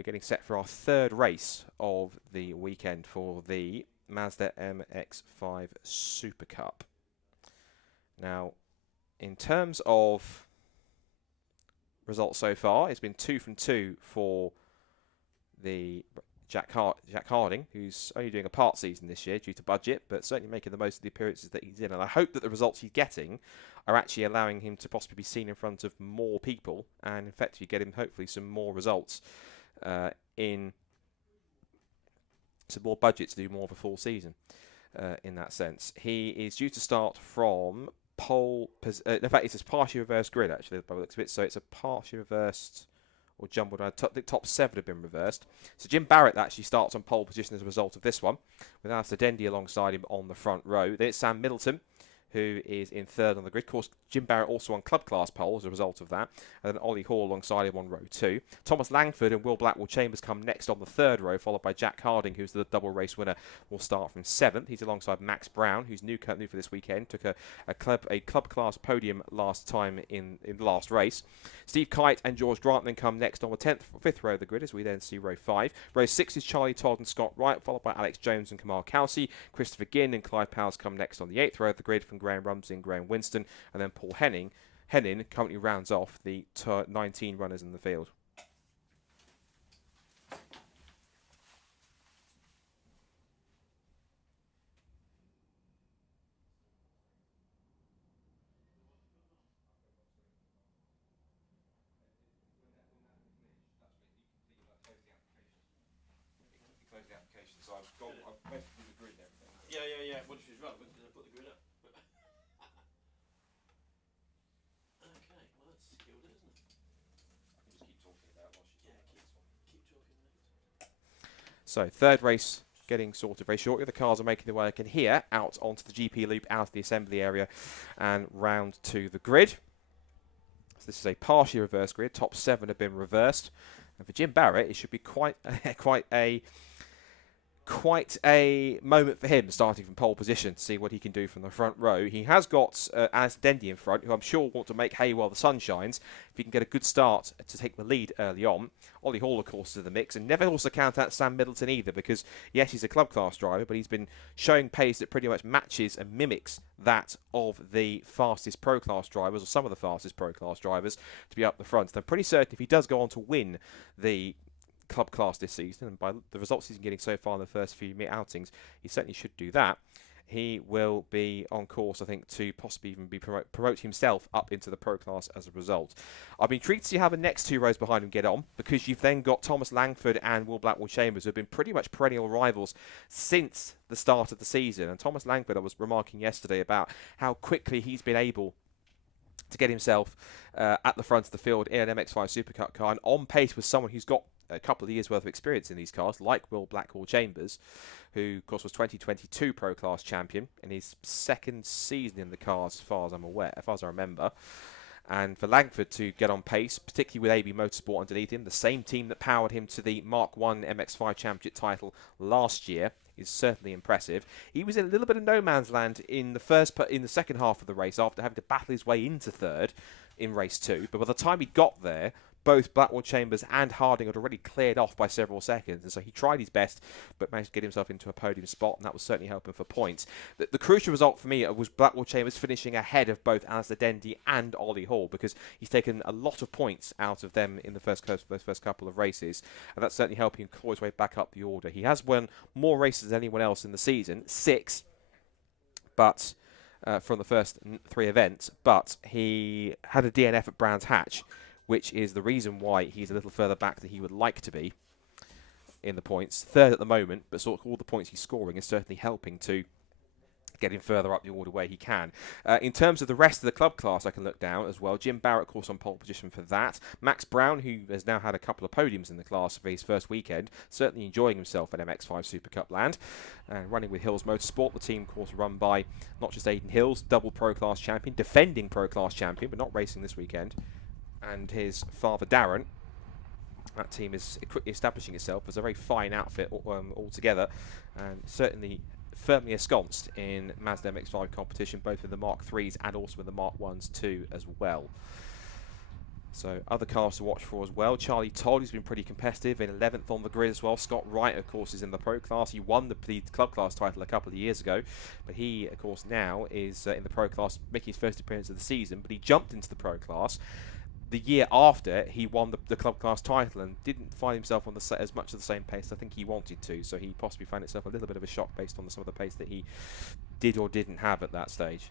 we're getting set for our third race of the weekend for the Mazda MX-5 Super Cup. Now, in terms of results so far, it's been 2 from 2 for the Jack Harding, who's only doing a part season this year due to budget, but certainly making the most of the appearances that he's in. And I hope that the results he's getting are actually allowing him to possibly be seen in front of more people and effectively get him hopefully some more results in some more budget to do more of a full season in that sense. He is due to start from pole. In fact, it's a partially reversed grid actually by the looks of it, so it's a partially reversed or jumbled around. The top 7 have been reversed. So Jim Barrett actually starts on pole position as a result of this one, with Alistair Dendy alongside him on the front row. Then it's Sam Middleton, who is in 3rd on the grid. Of course, Jim Barrett also on club class pole as a result of that. And then Ollie Hall alongside him on row 2. Thomas Langford and Will Blackwell-Chambers come next on the 3rd row, followed by Jack Harding, who's the double race winner, will start from 7th. He's alongside Max Brown, who's new for this weekend. Took a club class podium last time in the last race. Steve Kite and George Grant then come next on the 5th row of the grid, as we then see row 5. Row 6 is Charlie Todd and Scott Wright, followed by Alex Jones and Kamal Kelsey. Christopher Ginn and Clive Powers come next on the 8th row of the grid from Graham Rumsey and Graham Winston, and then Paul Henning currently rounds off the 19 runners in the field. So I've went through the grid and everything. Yeah. What if she's right? We're going to put the grid up. Okay, well that's skilled, isn't it? I can just keep talking about what she's keep talking. So, 3rd race getting sorted very shortly. The cars are making their way, I can hear, out onto the GP loop, out of the assembly area, and round to the grid. So this is a partially reversed grid. Top 7 have been reversed. And for Jim Barrett, it should be quite a moment for him, starting from pole position, to see what he can do from the front row. He has got Alistair Dendy in front, who I'm sure will want to make hay while the sun shines. If he can get a good start to take the lead early on. Ollie Hall, of course, is in the mix, and never also count out Sam Middleton either, because yes, he's a club class driver, but he's been showing pace that pretty much matches and mimics that of the fastest pro class drivers, or some of the fastest pro class drivers, to be up the front. And I'm pretty certain if he does go on to win the club class this season, and by the results he's getting so far in the first few outings, he certainly should do that. He will be on course, I think, to possibly even be promote himself up into the pro class as a result. I've been intrigued to see how the next 2 rows behind him get on, because you've then got Thomas Langford and Will Blackwell-Chambers, who have been pretty much perennial rivals since the start of the season. And Thomas Langford, I was remarking yesterday about how quickly he's been able to get himself at the front of the field in an MX-5 Super Cup car, and on pace with someone who's got a couple of years worth of experience in these cars, like Will Blackwell-Chambers, who of course was 2022 Pro Class champion in his 2nd season in the cars, as far as I'm aware, as far as I remember. And for Langford to get on pace, particularly with AB Motorsport underneath him, the same team that powered him to the Mark 1 MX-5 Championship title last year, is certainly impressive. He was in a little bit of no man's land in the 2nd half of the race, after having to battle his way into 3rd in race 2. But by the time he got there, both Blackwell-Chambers and Harding had already cleared off by several seconds, and so he tried his best but managed to get himself into a podium spot, and that was certainly helping for points. The crucial result for me was Blackwell-Chambers finishing ahead of both Alistair Dendy and Ollie Hall, because he's taken a lot of points out of them in the first couple of races, and that's certainly helping him claw his way back up the order. He has won more races than anyone else in the season, 6, but from the first 3 events, but he had a DNF at Brands Hatch, which is the reason why he's a little further back than he would like to be in the points. 3rd at the moment, but sort of all the points he's scoring is certainly helping to get him further up the order where he can. In terms of the rest of the club class, I can look down as well. Jim Barrett, of course, on pole position for that. Max Brown, who has now had a couple of podiums in the class for his first weekend, certainly enjoying himself at MX-5 Super Cup land. And running with Hills Motorsport, the team, of course, run by not just Aidan Hills, double pro class champion, defending pro class champion, but not racing this weekend, and his father Darren. That team is quickly establishing itself as a very fine outfit altogether, and certainly firmly ensconced in Mazda MX-5 competition, both in the Mark 3s and also in the Mark 1s too as well. So other cars to watch for as well. Charlie Todd, who's been pretty competitive, in 11th on the grid as well. Scott Wright, of course, is in the Pro Class. He won the Club Class title a couple of years ago, but he, of course, now is in the Pro Class, making his first appearance of the season. But he jumped into the Pro Class the year after he won the Club Class title and didn't find himself on as much of the same pace I think he wanted to. So he possibly found himself a little bit of a shock based on some of the pace that he did or didn't have at that stage.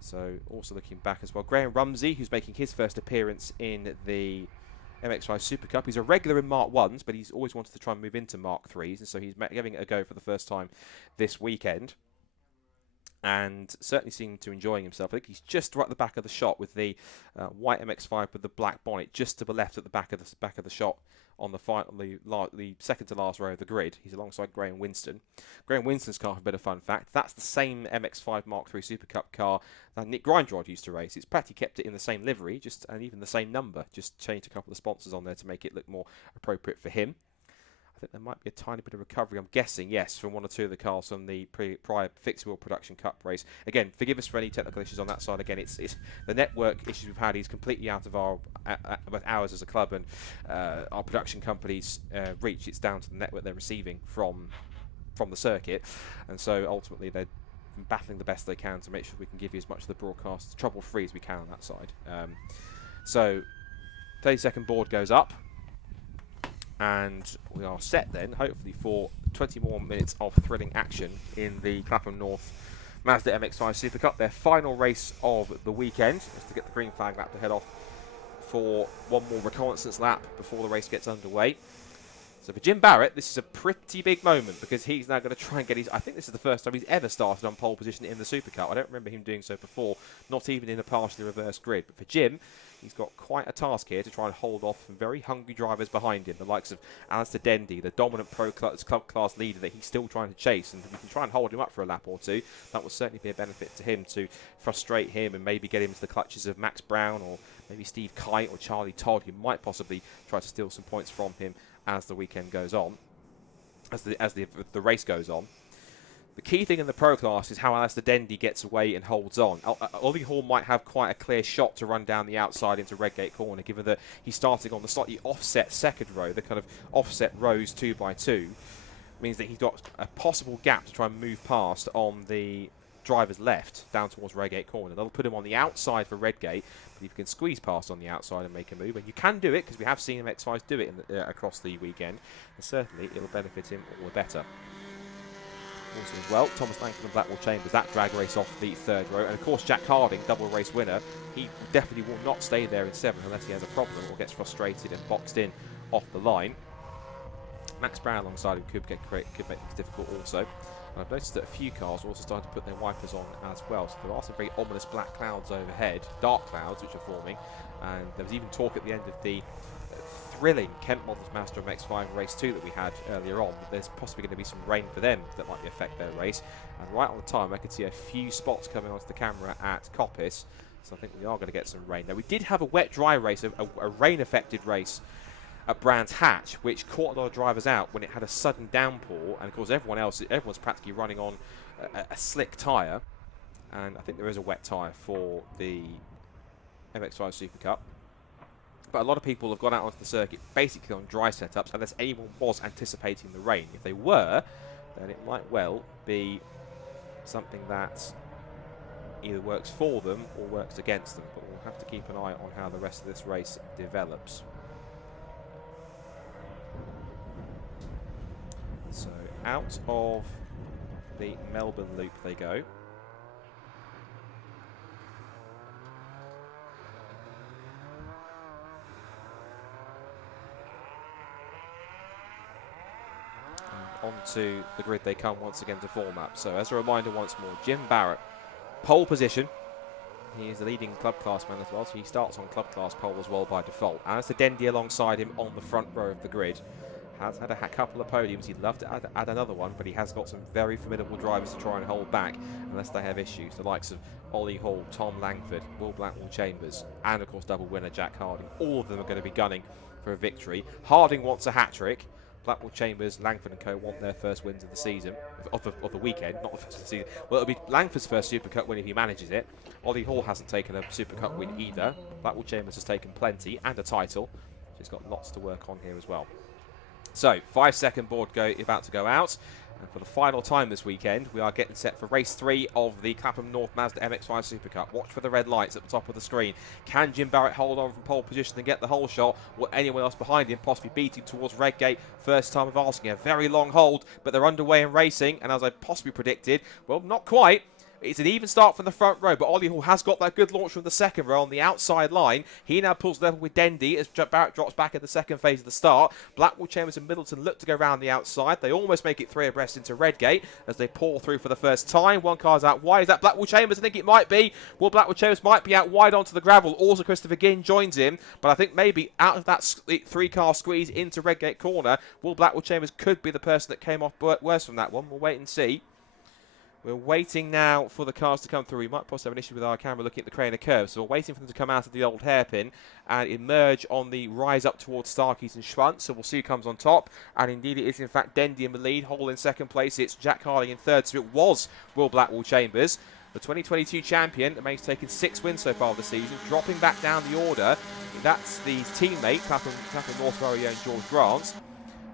So also looking back as well, Graham Rumsey, who's making his first appearance in the MX-5 Super Cup. He's a regular in Mark 1s, but he's always wanted to try and move into Mark 3s, and so he's giving it a go for the first time this weekend. And certainly seemed to enjoying himself. I think he's just right at the back of the shot with the white MX-5 with the black bonnet, just to the left at the back of the shot on the second to last row of the grid. He's alongside Graham Winston. Graham Winston's car, for a bit of fun fact, that's the same MX-5 Mark III Super Cup car that Nick Grindrod used to race. It's practically kept it in the same livery, and even the same number, just changed a couple of sponsors on there to make it look more appropriate for him. I think there might be a tiny bit of recovery, I'm guessing, yes, from one or two of the cars from the prior Fixed Wheel Production Cup race. Again, forgive us for any technical issues on that side. Again, it's the network issues we've had is completely out of ours as a club and our production company's reach. It's down to the network they're receiving from the circuit, and so ultimately they're battling the best they can to make sure we can give you as much of the broadcast trouble-free as we can on that side. So 30-second board goes up. And we are set then, hopefully, for 20 more minutes of thrilling action in the Clapham North Mazda MX-5 Super Cup, their final race of the weekend, is to get the green flag lap to head off for one more reconnaissance lap before the race gets underway. So for Jim Barrett, this is a pretty big moment because he's now going to try and get his... I think this is the first time he's ever started on pole position in the Super Cup. I don't remember him doing so before, not even in a partially reversed grid. But for Jim, he's got quite a task here to try and hold off some very hungry drivers behind him, the likes of Alistair Dendy, the dominant Club Class leader that he's still trying to chase. And if we can try and hold him up for a lap or two, that will certainly be a benefit to him to frustrate him and maybe get him into the clutches of Max Brown or maybe Steve Kite or Charlie Todd, who might possibly try to steal some points from him as the weekend goes on, as the race goes on. The key thing in the Pro Class is how Alistair Dendy gets away and holds on. Ollie Hall might have quite a clear shot to run down the outside into Redgate Corner, given that he's starting on the slightly offset second row, the kind of offset rows 2 by 2, means that he's got a possible gap to try and move past on the driver's left down towards Redgate Corner. That'll put him on the outside for Redgate, but if you can squeeze past on the outside and make a move, and you can do it because we have seen MX-5s do it across the weekend, and certainly it'll benefit him all the better. Also as well, Thomas Langford and Blackwell Chambers, that drag race off the third row, and of course Jack Harding, double race winner, he definitely will not stay there in 7th unless he has a problem or gets frustrated and boxed in off the line. Max Brown alongside him could make things difficult also. And I've noticed that a few cars are also starting to put their wipers on as well, so there are some very ominous black clouds overhead, dark clouds which are forming, and there was even talk at the end of the thrilling Kent Models Mazda MX-5 race 2 that we had earlier on, that there's possibly going to be some rain for them that might affect their race. And right on the time, I could see a few spots coming onto the camera at Coppice, so I think we are going to get some rain. Now, we did have a wet-dry race, a rain-affected race at Brands Hatch, which caught a lot of drivers out when it had a sudden downpour, and of course everyone's practically running on a slick tyre, and I think there is a wet tyre for the MX-5 Super Cup. But a lot of people have gone out onto the circuit basically on dry setups, unless anyone was anticipating the rain. If they were, then it might well be something that either works for them or works against them. But we'll have to keep an eye on how the rest of this race develops. So out of the Melbourne loop they go. Onto the grid they come once again to form up. So as a reminder once more, Jim Barrett, pole position. He is the leading club class man as well, so he starts on club class pole as well by default. Alistair Dendy alongside him on the front row of the grid. Has had a couple of podiums. He'd love to add another one, but he has got some very formidable drivers to try and hold back unless they have issues. The likes of Ollie Hall, Tom Langford, Will Blackwell Chambers, and of course double winner Jack Harding. All of them are going to be gunning for a victory. Harding wants a hat-trick. Blackwell Chambers, Langford and Co want their first wins of the season, of the weekend, not the first of the season. Well, it'll be Langford's first Super Cup win if he manages it. Ollie Hall hasn't taken a Super Cup win either. Blackwell Chambers has taken plenty and a title. So he's got lots to work on here as well. So, 5-second board about to go out. And for the final time this weekend, we are getting set for race 3 of the Clapham North Mazda MX-5 Super Cup. Watch for the red lights at the top of the screen. Can Jim Barrett hold on from pole position and get the whole shot? Will anyone else behind him possibly beating towards Redgate? First time of asking. A very long hold, but they're underway and racing. And as I possibly predicted, well, not quite. It's an even start from the front row, but Ollie Hall has got that good launch from the second row on the outside line. He now pulls level with Dendy as Barrett drops back in the second phase of the start. Blackwell Chambers and Middleton look to go round the outside. They almost make it 3 abreast into Redgate as they pour through for the first time. One car's out wide. Is that Blackwell Chambers? I think it might be. Well, Blackwell Chambers might be out wide onto the gravel. Also, Christopher Ginn joins him, but I think maybe out of that 3-car squeeze into Redgate corner, Will Blackwell Chambers could be the person that came off worse from that one. We'll wait and see. We're waiting now for the cars to come through. We might possibly have an issue with our camera looking at the crane of curves, so we're waiting for them to come out of the old hairpin and emerge on the rise up towards Starkeys and Schwantz. So we'll see who comes on top. And indeed, it is in fact Dendy in the lead. Hall in second place. It's Jack Harding in third. So it was Will Blackwell Chambers, the 2022 champion. The mate's taken 6 wins so far of the season, dropping back down the order. That's the teammate, Clapham North very own George Grant.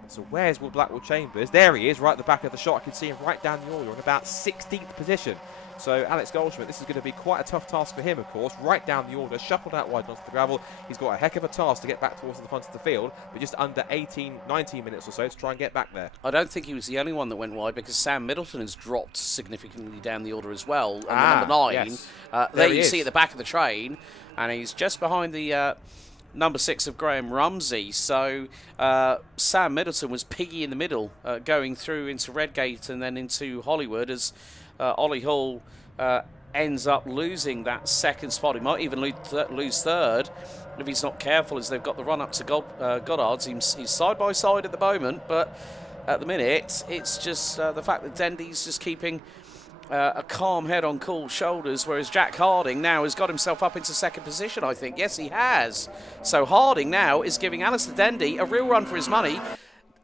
So where's Will Blackwell Chambers? There he is, right at the back of the shot. I can see him right down the order in about 16th position. So Alex Goldschmidt, this is going to be quite a tough task for him, of course. Right down the order, shuffled out wide onto the gravel. He's got a heck of a task to get back towards the front of the field, but just under 19 minutes or so to try and get back there. I don't think he was the only one that went wide, because Sam Middleton has dropped significantly down the order as well. On number 9, yes. there you see at the back of the train, and he's just behind the number 6 of Graham Rumsey. So Sam Middleton was piggy in the middle, going through into Redgate and then into Hollywood, as Ollie Hall ends up losing that second spot. He might even lose third if he's not careful, as they've got the run up to Goddard's. He's side by side at the moment, but at the minute it's just the fact that Dendy's just keeping a calm head on cool shoulders, whereas Jack Harding now has got himself up into second position, I think. Yes, he has. So Harding now is giving Alistair Dendy a real run for his money.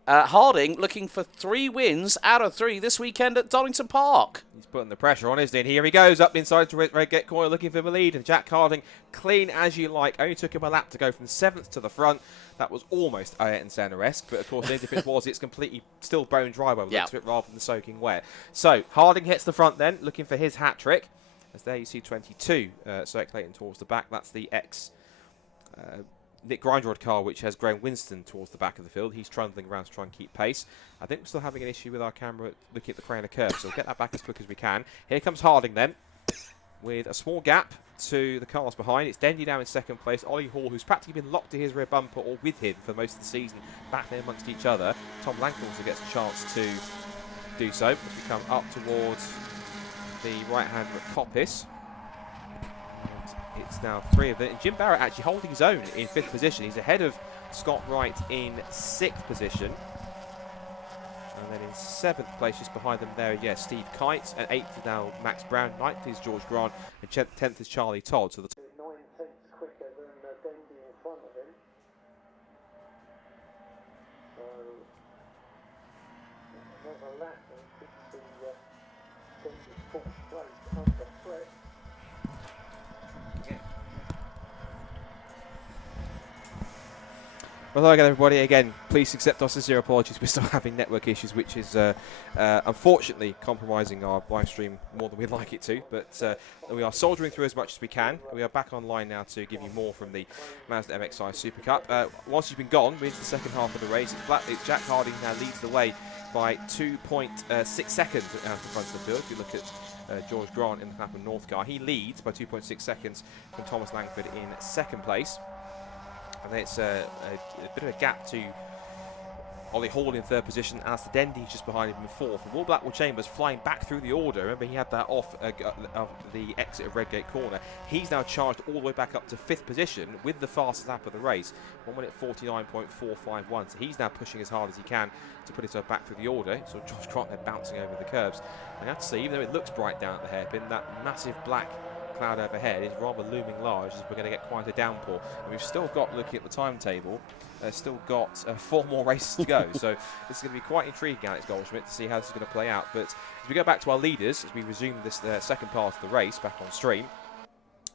Harding looking for 3 wins out of 3 this weekend at Donington Park. He's putting the pressure on, isn't he? And here he goes up inside to Redgate corner looking for the lead. And Jack Harding, clean as you like, only took him a lap to go from 7th to the front. That was almost Ayrton Senna-esque, but of course the difference was it's completely still bone dry by the looks of it rather than soaking wet. So Harding hits the front then, looking for his hat-trick. As there you see 22 circulating towards the back. That's the Nick Grindrod car, which has Graham Winston towards the back of the field. He's trundling around to try and keep pace. I think we're still having an issue with our camera looking at the crane of curve, so we'll get that back as quick as we can. Here comes Harding then, with a small gap to the cars behind. It's Dendy now in second place. Ollie Hall, who's practically been locked to his rear bumper or with him for most of the season, back there amongst each other. Tom Langford also gets a chance to do so as we come up towards the right-hand coppice. It's now 3 of them. And Jim Barrett actually holding his own in 5th position. He's ahead of Scott Wright in 6th position. And then in 7th place, just behind them there, Steve Kite. And 8th is now Max Brown. 9th is George Grant. And 10th is Charlie Todd. So the 9 tenths quicker than Dendy in front of him. So another lap and could see Dendy's 4th place under threat. Well, hello again, everybody. Again, please accept our sincere apologies. We're still having network issues, which is unfortunately compromising our live stream more than we'd like it to. But we are soldiering through as much as we can. We are back online now to give you more from the Mazda MX-5 Super Cup. Whilst you've been gone, we're into the second half of the race. It's Jack Harding now leads the way by 2.6 seconds out of the front of the field. If you look at George Grant in the Clapham North car, he leads by 2.6 seconds from Thomas Langford in second place. And then it's a bit of a gap to Ollie Hall in 3rd position. Alistair Dendy just behind him in 4th. And Will Blackwell Chambers flying back through the order. Remember, he had that off the exit of Redgate corner. He's now charged all the way back up to 5th position with the fastest lap of the race. 1 minute 49.451. So he's now pushing as hard as he can to put himself back through the order. So George Grant there bouncing over the curbs. And I have to say, even though it looks bright down at the hairpin, that massive black cloud overhead is rather looming large, as we're going to get quite a downpour. And we've still got, looking at the timetable, still got 4 more races to go. So this is going to be quite intriguing, Alex Goldschmidt, to see how this is going to play out. But as we go back to our leaders, as we resume this second part of the race back on stream,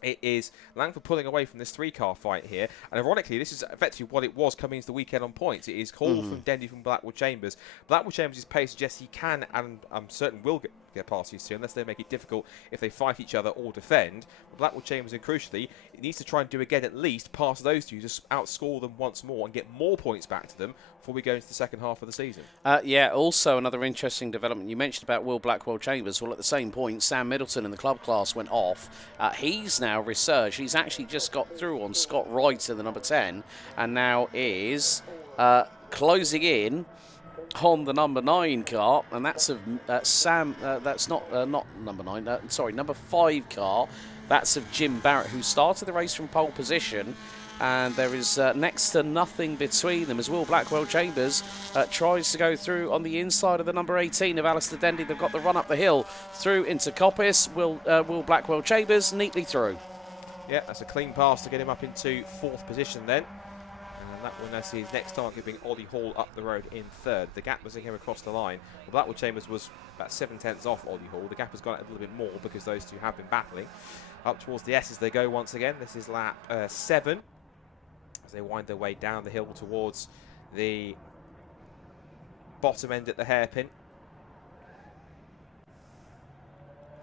it is Langford pulling away from this 3-car fight here. And ironically, this is effectively what it was coming into the weekend on points. It is Hall from Dendy from Blackwood Chambers. Blackwood Chambers' pace suggests he can, and I'm certain will get past these two, unless they make it difficult if they fight each other or defend. But Blackwood Chambers, and crucially, it needs to try and do again at least past those two, just outscore them once more and get more points back to them before we go into the second half of the season. Yeah, also another interesting development. You mentioned about Will Blackwell Chambers. Well, at the same point, Sam Middleton in the club class went off. He's now resurged. He's actually just got through on Scott Wright in the number 10 and now is closing in on the number 9 car, and that's of Sam. That's not number 9. Sorry, number 5 car. That's of Jim Barrett, who started the race from pole position. And there is next to nothing between them as Will Blackwell Chambers tries to go through on the inside of the number 18 of Alistair Dendy. They've got the run up the hill through into Coppice. Will Blackwell Chambers neatly through. Yeah, that's a clean pass to get him up into 4th position then. And that will now see his next target being Ollie Hall up the road in 3rd. The gap was him across the line. Well, Blackwood Chambers was about 7/10 off Ollie Hall. The gap has gone a little bit more because those two have been battling. Up towards the S as they go once again. This is lap 7. As they wind their way down the hill towards the bottom end at the hairpin.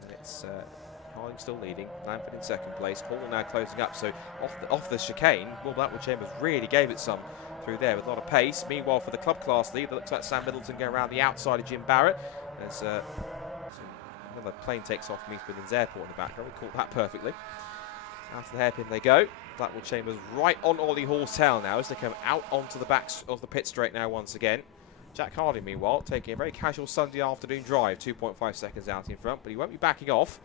And it's Harding still leading, Langford in 2nd place, Hall now closing up, so off the chicane, Will Blackwood Chambers really gave it some through there with a lot of pace. Meanwhile, for the club class lead, it looks like Sam Middleton going around the outside of Jim Barrett. There's another plane takes off from East Midlands Airport in the background. We caught that perfectly. After the hairpin they go. Blackwood Chambers right on Ollie Hall's tail now as they come out onto the back of the pit straight now once again. Jack Harding, meanwhile, taking a very casual Sunday afternoon drive, 2.5 seconds out in front, but he won't be backing off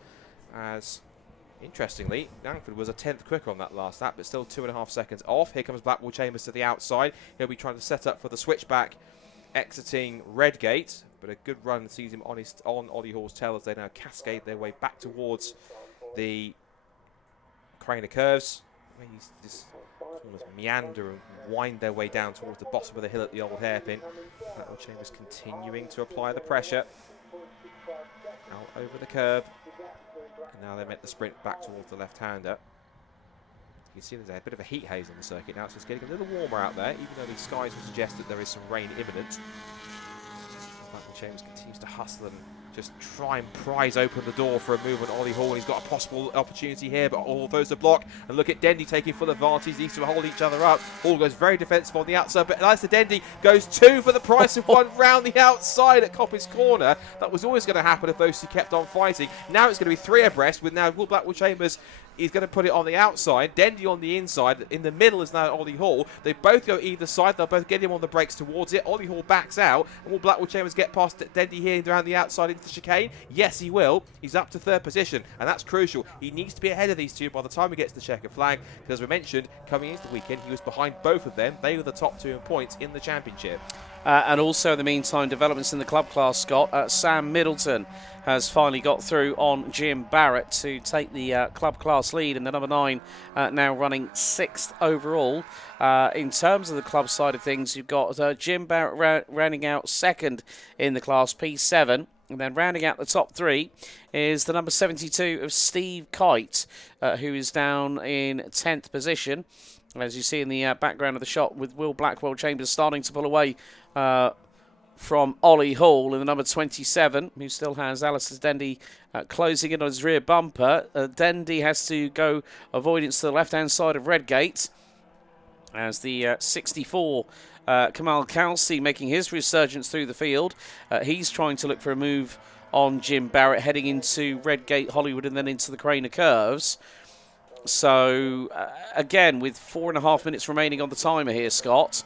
as, interestingly, Langford was a 10th quicker on that last lap, but still 2.5 seconds off. Here comes Blackwell Chambers to the outside. He'll be trying to set up for the switchback exiting Redgate, but a good run sees him on Ollie Hall's tail as they now cascade their way back towards the Craner curves. He's just almost meander and wind their way down towards the bottom of the hill at the old hairpin. Blackwell Chambers continuing to apply the pressure. Out over the curb. And now they make the sprint back towards the left-hander. You can see there's a bit of a heat haze on the circuit now. It's just getting a little warmer out there, even though the skies will suggest that there is some rain imminent. Blackwell Chambers continues to hustle and just try and prise open the door for a move on Ollie Hall. And he's got a possible opportunity here, but all those to block. And look at Dendy taking full advantage. These two hold each other up. Hall goes very defensive on the outside, but Alistair Dendy goes 2 for the price of 1 round the outside at Coppice Corner. That was always going to happen if those two kept on fighting. Now it's going to be 3 abreast with now Will Blackwell Chambers. He's going to put it on the outside, Dendy on the inside. In the middle is now Ollie Hall. They both go either side. They'll both get him on the brakes towards it. Ollie Hall backs out. And will Blackwell Chambers get past Dendy here around the outside into the chicane? Yes, he will. He's up to 3rd position, and that's crucial. He needs to be ahead of these two by the time he gets to the checkered flag, because as we mentioned, coming into the weekend, he was behind both of them. They were the top 2 in points in the championship. And also, in the meantime, developments in the club class, Scott. Sam Middleton has finally got through on Jim Barrett to take the club class lead, and the number 9 now running 6th overall. In terms of the club side of things, you've got Jim Barrett rounding out 2nd in the class P7. And then rounding out the top 3 is the number 72 of Steve Kite, who is down in 10th position. As you see in the background of the shot, with Will Blackwell Chambers starting to pull away from Ollie Hall in the number 27, who still has Alistair Dendy closing in on his rear bumper. Dendy has to go avoidance to the left-hand side of Redgate as the 64 Kamal Kelsey making his resurgence through the field. He's trying to look for a move on Jim Barrett heading into Redgate, Hollywood, and then into the Craner curves. So, again, with 4.5 minutes remaining on the timer here, Scott,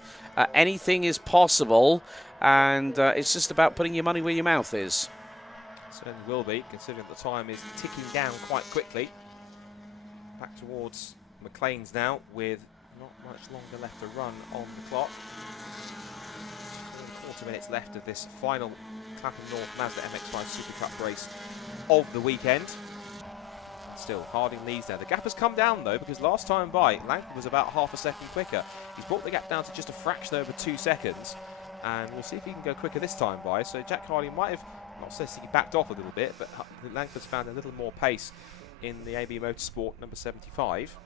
anything is possible, and it's just about putting your money where your mouth is. Certainly will be, considering the time is ticking down quite quickly. Back towards McLean's now, with not much longer left to run on the clock. 40 minutes left of this final Clapham North Mazda MX-5 SuperCup race of the weekend. still, Harding leads there. The gap has come down, though, because last time by, Langford was about half a second quicker. He's brought the gap down to just a fraction over 2 seconds, and we'll see if he can go quicker this time by. So Jack Harding might have, not necessarily backed off a little bit, but Langford's found a little more pace in the AB Motorsport number 75.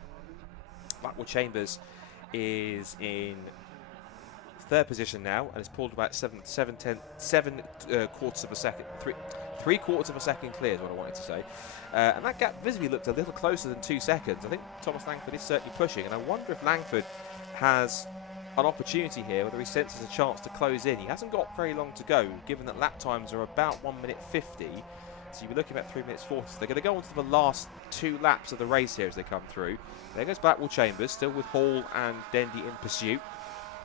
Blackwell Chambers is in third position now, and has pulled about 7 quarters of a second, three quarters of a second clear is what I wanted to say. And that gap visibly looked a little closer than 2 seconds. I think Thomas Langford is certainly pushing, and I wonder if Langford has an opportunity here, whether he senses a chance to close in. He hasn't got very long to go, given that lap times are about 1 minute 50. So you'll be looking at 3 minutes 40. So they're going to go on to the last 2 laps of the race here as they come through. There goes Blackwell Chambers, still with Hall and Dendy in pursuit.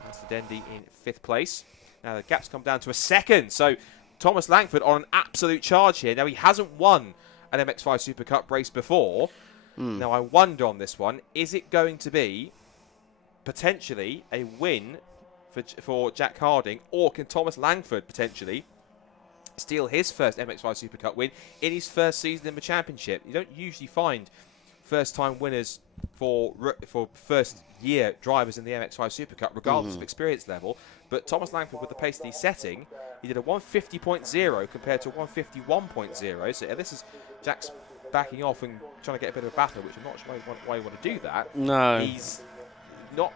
That's the Dendy in 5th place. Now the gap's come down to a second. So Thomas Langford on an absolute charge here. Now he hasn't won an MX-5 Super Cup race before. Now I wonder on this one, is it going to be potentially a win for Jack Harding, or can Thomas Langford potentially steal his first MX-5 Super Cup win in his first season in the championship? You don't usually find first-time winners for first-year drivers in the MX-5 Super Cup, regardless of experience level. But Thomas Langford, with the pace that he's setting, he did a 150.0 compared to 151.0. So this is Jack's backing off and trying to get a bit of a battle, which I'm not sure why you want to do that. No. He's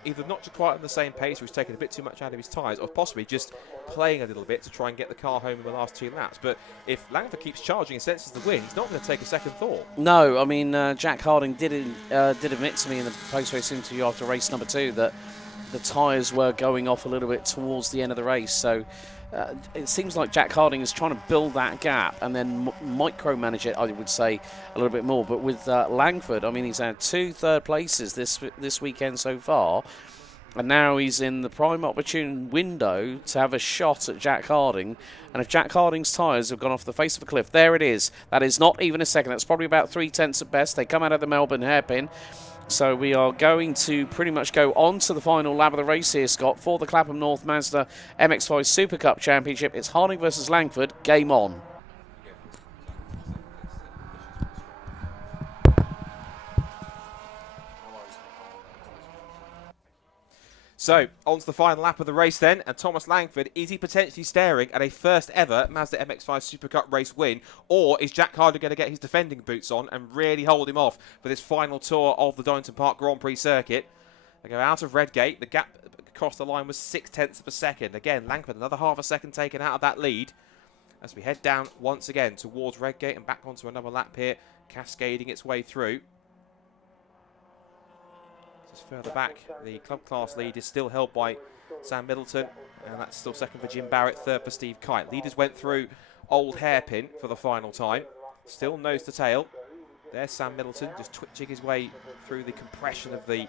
either not quite on the same pace, or he's taking a bit too much out of his tyres, or possibly just playing a little bit to try and get the car home in the last 2 laps. But if Langford keeps charging and senses the win, he's not going to take a second thought. No, I mean, Jack Harding did admit to me in the post-race interview after race number 2 that the tyres were going off a little bit towards the end of the race. So it seems like Jack Harding is trying to build that gap and then micromanage it, I would say, a little bit more. But with Langford, I mean, he's had 2 third places this weekend so far, and now he's in the prime opportune window to have a shot at Jack Harding. And if Jack Harding's tyres have gone off the face of a cliff, there it is. That is not even a second. That's probably about 3/10 at best. They come out of the Melbourne hairpin. So we are going to pretty much go on to the final lap of the race here, Scott, for the Clapham North Mazda MX-5 Super Cup Championship. It's Harding versus Langford. Game on. So, on to the final lap of the race then, and Thomas Langford, is he potentially staring at a first ever Mazda MX-5 Super Cup race win, or is Jack Harding going to get his defending boots on and really hold him off for this final tour of the Donington Park Grand Prix circuit? They go out of Redgate, the gap across the line was 0.6 of a second. Again, Langford, another half a second taken out of that lead, as we head down once again towards Redgate and back onto another lap here, cascading its way through. Further back, the club class lead is still held by Sam Middleton, and that's still second for Jim Barrett, third for Steve Kite. Leaders went through Old Hairpin for the final time, still nose to tail. There's Sam Middleton just twitching his way through the compression of the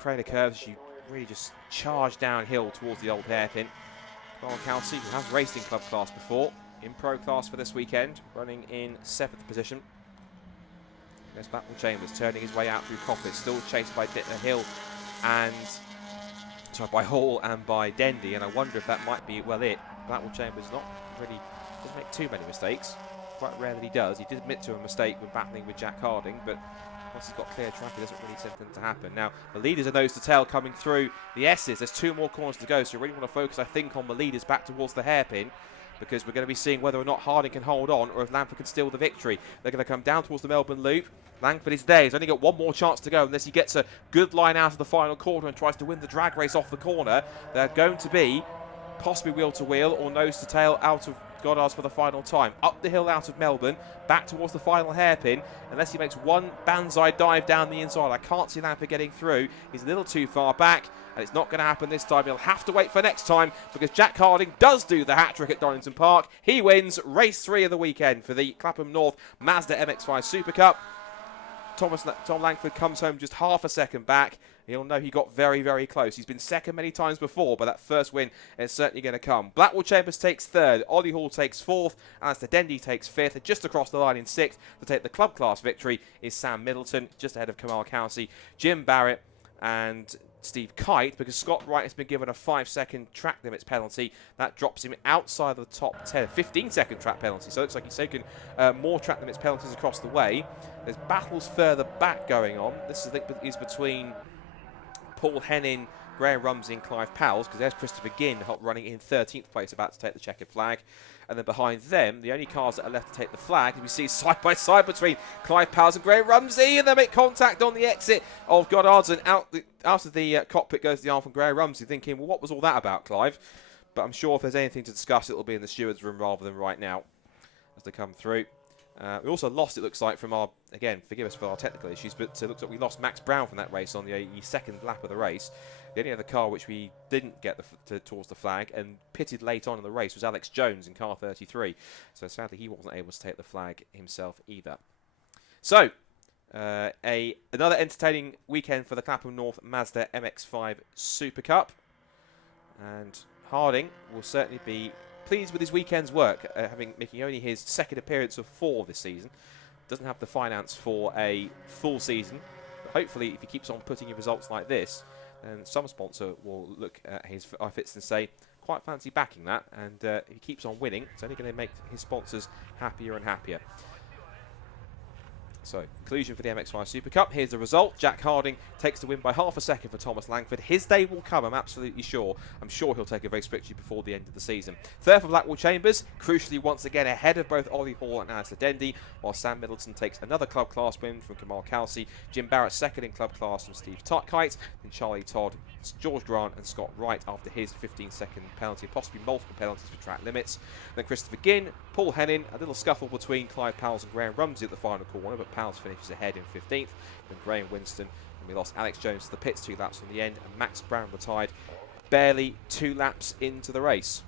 Craner curves as you really just charge downhill towards the Old Hairpin. Carl Kelsey, who has raced in club class before, in pro class for this weekend, running in 7th position. There's Blackwell Chambers turning his way out through Coppers, still chased by Hill and by Hall and by Dendy, and I wonder if that might be it. Blackwell Chambers doesn't make too many mistakes. Quite rare that he does. He did admit to a mistake when battling with Jack Harding, but once he's got clear track, it doesn't really tend to happen. Now the leaders are nose to tail coming through the S's. There's 2 more corners to go, so you really want to focus, I think, on the leaders back towards the hairpin, because we're going to be seeing whether or not Harding can hold on or if Langford can steal the victory. They're going to come down towards the Melbourne Loop. Langford is there. He's only got 1 more chance to go unless he gets a good line out of the final quarter and tries to win the drag race off the corner. They're going to be possibly wheel to wheel or nose to tail out of Goddard's for the final time. Up the hill out of Melbourne, back towards the final hairpin, unless he makes one banzai dive down the inside. I can't see Langford getting through. He's a little too far back, and it's not going to happen this time. He'll have to wait for next time, because Jack Harding does do the hat-trick at Donington Park. He wins race 3 of the weekend for the Clapham North Mazda MX-5 Super Cup. Tom Langford comes home just half a second back. He'll know he got very, very close. He's been second many times before, but that first win is certainly going to come. Blackwell Chambers takes 3rd. Ollie Hall takes 4th. Alistair Dendy takes 5th. And just across the line in 6th to take the club class victory is Sam Middleton, just ahead of Kamal Kelsey, Jim Barrett, and Steve Kite, because Scott Wright has been given a 5-second track limits penalty. That drops him outside of the top 10. 15-second track penalty. So it looks like he's taken more track limits penalties across the way. There's battles further back going on. This, I think, is between Paul Hennin, Graham Rumsey and Clive Powell, because there's Christopher Ginn running in 13th place, about to take the checkered flag. And then behind them, the only cars that are left to take the flag, we see side by side between Clive Powell and Graham Rumsey, and they make contact on the exit of Goddard's, and out of the cockpit goes the arm from Graham Rumsey, thinking, well, what was all that about, Clive? But I'm sure if there's anything to discuss, it'll be in the stewards' room rather than right now as they come through. We also lost, it looks like, from our, again, forgive us for our technical issues, but it looks like we lost Max Brown from that race on the second lap of the race. The only other car which we didn't get towards the flag and pitted late on in the race was Alex Jones in car 33. So sadly, he wasn't able to take the flag himself either. So, another entertaining weekend for the Clapham North Mazda MX-5 Super Cup. And Harding will certainly be pleased with his weekend's work, making only his second appearance of 4 this season. Doesn't have the finance for a full season, but hopefully if he keeps on putting in results like this, then some sponsor will look at his outfits and say, quite fancy backing that, and if he keeps on winning, it's only going to make his sponsors happier and happier. So, conclusion for the MX-5 Super Cup. Here's the result. Jack Harding takes the win by half a second for Thomas Langford. His day will come, I'm absolutely sure. I'm sure he'll take a race victory before the end of the season. Third for Blackwell Chambers, crucially once again ahead of both Ollie Hall and Alistair Dendy, while Sam Middleton takes another club class win from Kamal Kelsey. Jim Barrett second in club class from Steve Kite, then Charlie Todd, George Grant and Scott Wright after his 15-second penalty, possibly multiple penalties for track limits. Then Christopher Ginn, Paul Hennin, a little scuffle between Clive Powell and Graham Rumsey at the final corner, but Powell's finishes ahead in 15th. Then Graham Winston, and we lost Alex Jones to the pits 2 laps from the end, and Max Brown retired barely 2 laps into the race.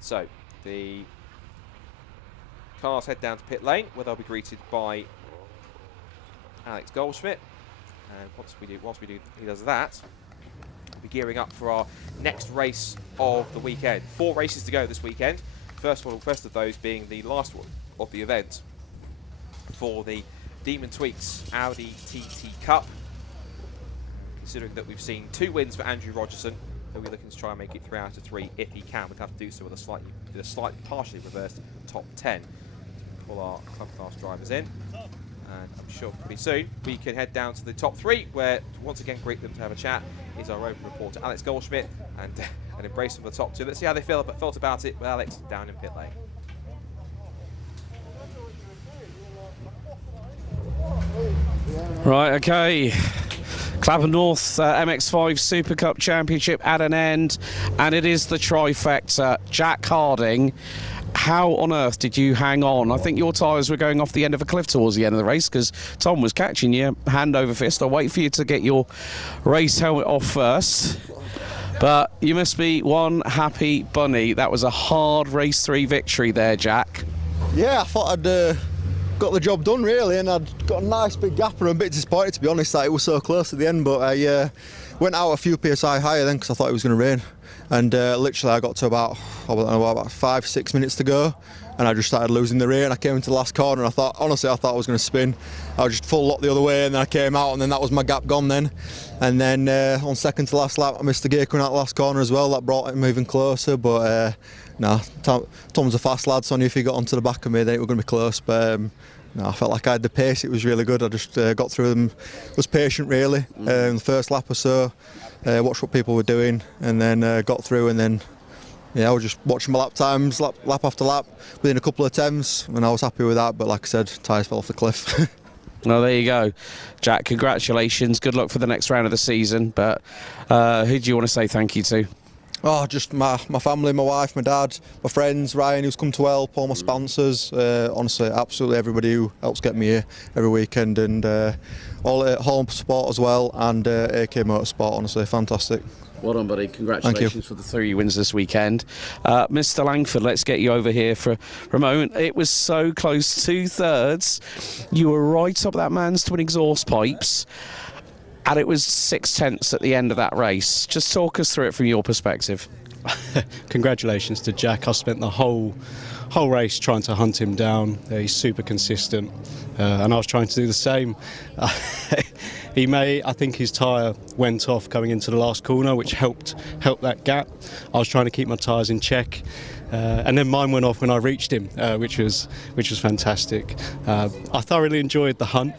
So the cars head down to pit lane, where they'll be greeted by Alex Goldschmidt. And whilst he does that, we'll be gearing up for our next race of the weekend. 4 races to go this weekend. First of those being the last one of the event for the Demon Tweaks Audi TT Cup. Considering that we've seen 2 wins for Andrew Rogerson, he'll be looking to try and make it 3 out of 3 if he can. We'd have to do so with a slightly partially reversed top 10. Pull our club class drivers in. And I'm sure pretty soon we can head down to the top 3, where to once again greet them to have a chat is our open reporter Alex Goldschmidt, and embrace them for the top 2. Let's see how they felt about it with Alex down in pit lane. Right, okay. Clapham North MX-5 Super Cup Championship at an end, and it is the trifecta. Jack Harding, how on earth did you hang on? I think your tyres were going off the end of a cliff towards the end of the race, because Tom was catching you hand over fist. I'll wait for you to get your race helmet off first. But you must be one happy bunny. That was a hard race 3 victory there, Jack. Yeah, I thought I'd got the job done really, and I'd got a nice big gap, and I'm a bit disappointed to be honest that it was so close at the end, but I went out a few PSI higher then because I thought it was going to rain, and literally I got to about 5-6 minutes to go, and I just started losing the rear, and I came into the last corner and I thought I thought I was going to spin. I was just full lock the other way, and then I came out, and then that was my gap gone then. And then on second to last lap I missed the gear coming out the last corner as well. That brought him even closer, but no, Tom's a fast lad, so I knew if he got onto the back of me then it was going to be close. But no, I felt like I had the pace. It was really good. I just got through them, was patient really. The first lap or so, watched what people were doing, and then got through, and then yeah, I was just watching my lap times, lap after lap, within a couple of attempts, and I was happy with that. But like I said, tyres fell off the cliff. Well, there you go, Jack. Congratulations. Good luck for the next round of the season. But who do you want to say thank you to? Oh, just my family, my wife, my dad, my friends, Ryan, who's come to help, all my sponsors, honestly, absolutely everybody who helps get me here every weekend, and all at Home Sport as well, and AK Motorsport, honestly, fantastic. Well done, buddy. Congratulations for the 3 wins this weekend. Mr. Langford, let's get you over here for a moment. It was so close, 2/3. You were right up that man's twin exhaust pipes, and it was 6/10 at the end of that race. Just talk us through it from your perspective. Congratulations to Jack. I spent the whole race trying to hunt him down. He's super consistent, and I was trying to do the same. I think his tyre went off coming into the last corner, which helped that gap. I was trying to keep my tyres in check. And then mine went off when I reached him, which was fantastic. I thoroughly enjoyed the hunt.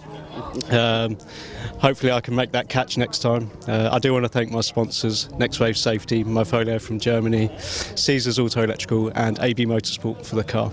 Hopefully I can make that catch next time. I do want to thank my sponsors, Next Wave Safety, Mofolio from Germany, Caesars Auto Electrical and AB Motorsport for the car.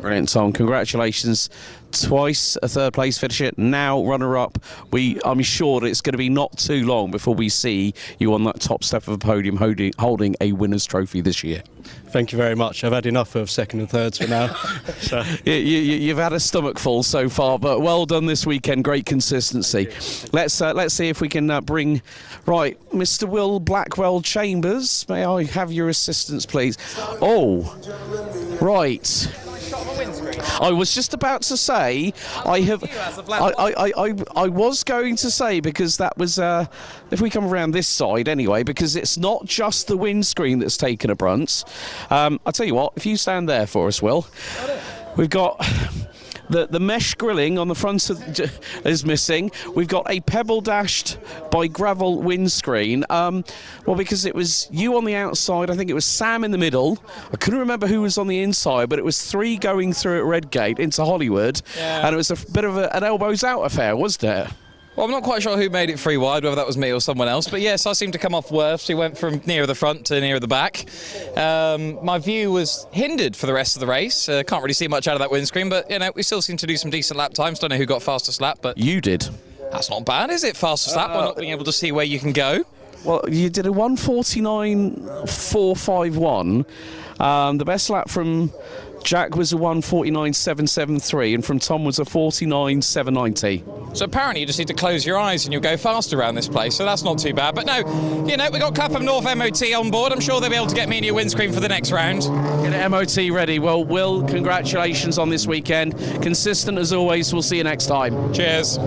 Brilliant, Tom. Congratulations. Twice a third place finisher, now runner-up. I'm sure that it's going to be not too long before we see you on that top step of a podium holding a winner's trophy this year. Thank you very much. I've had enough of second and thirds for now. So. You've had a stomach full so far, but well done this weekend. Great consistency. Let's see if we can bring... Right, Mr. Will Blackwell Chambers, may I have your assistance, please? Oh, right. I was just about to say, I was going to say, because that was, if we come around this side anyway, because it's not just the windscreen that's taken a brunt. I'll tell you what, if you stand there for us, Will, we've got... The mesh grilling on the front is missing. We've got a pebble dashed by gravel windscreen. Well, because it was you on the outside, I think it was Sam in the middle. I couldn't remember who was on the inside, but it was 3 going through at Redgate into Hollywood. Yeah. And it was a bit of an elbows out affair, wasn't it? Well, I'm not quite sure who made it 3 wide, whether that was me or someone else. But yes, I seemed to come off worse. We went from nearer the front to nearer the back. My view was hindered for the rest of the race. Can't really see much out of that windscreen, but you know, we still seem to do some decent lap times. Don't know who got fastest lap, but you did. That's not bad, is it? Fastest lap, while not being able to see where you can go. Well, you did a 1:49.451. The best lap from Jack was a 1:49.773, and from Tom was a 49.790. So apparently you just need to close your eyes and you'll go faster around this place, so that's not too bad. But no, you know, we've got Clapham North MOT on board. I'm sure they'll be able to get me a new windscreen for the next round. Get an MOT ready. Well, Will, congratulations on this weekend. Consistent as always. We'll see you next time. Cheers.